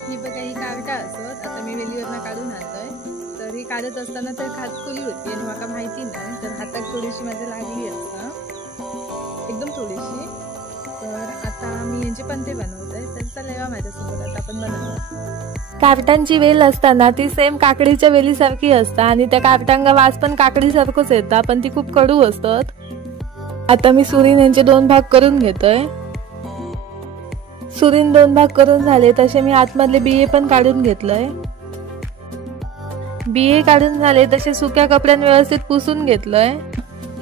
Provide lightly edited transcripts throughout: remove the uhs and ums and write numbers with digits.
ही बघा ही कावटा असत आता मी वेलीवरनं काढून आणतोय। तर ही काढत असताना तर खात खुली होती आणि मला माहिती नाही तर हातात थोडीशी माझी लागली असता एकदम थोडीशी। तर आता मी यांचे पंते बनवतोय तर चला माझ्यासोबत आता आपण बनवूया। कावटांची वेल असताना ती सेम काकडीच्या वेलीसारखी असता आणि त्या कावटांगा वास पण काकडीसारखंच येता पण ती खूप कडू असतात। आता मी सुरीन यांचे 2 भाग करून घेतोय। सुरीन 2 भाग करून झाले तसे मी आतमधले बिये पण काढून घेतलंय। बिये काढून झाले तसे सुक्या कपड्याने व्यवस्थित पुसून घेतलंय।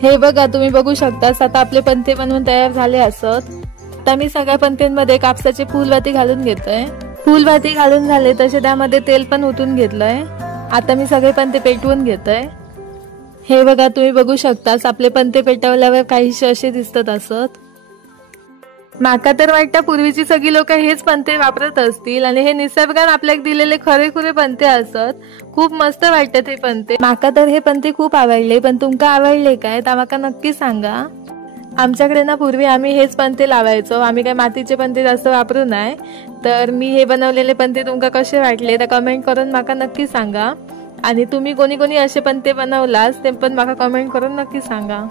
हे बघा तुम्ही बघू शकता आता आपले पंते बनवून तयार झाले असत। आता मी सगळ्या पंत्यांमध्ये कापसाचे फुलवाती घालून घेतोय। फुलवाती घालून झाले तसे त्यामध्ये तेल पण ओतून घेतलंय। आता मी सगळे पंते पेटवून घेतोय। हे बघा तुम्ही बघू शकता आपले पंते पेटवल्यावर काहीसे असे दिसतात असत। माका तर वाटतं पूर्वीची सगळी लोक हेच पंते वापरत असतील आणि हे निसर्गाने आपल्याला दिलेले खरेखुरे पंते असत। खूप मस्त वाटतात हे पंते। माका तर हे पंते खूप आवडले पण तुमका आवडले काय तर माका नक्की सांगा। आमच्याकडे ना पूर्वी आम्ही हेच पंते लावायचो, आम्ही काय मातीचे पंते जास्त वापरू नाही। तर मी हे बनवलेले पंते तुमका कसे वाटले तर कमेंट करून माका नक्की सांगा आणि तुम्ही कोणी कोणी असे पंते बनवलास ते पण माका कमेंट करून नक्की सांगा।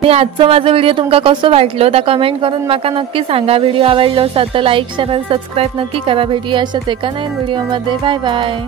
आणि आजचं माझा व्हिडिओ तुमका कसं वाटलं तर कमेंट करून माका नक्की सांगा। व्हिडिओ आवडलो असेल तर लाईक शेअर आणि सबस्क्राईब नक्की करा। भेटूया अशाच एका नवीन व्हिडिओमध्ये। Bye bye.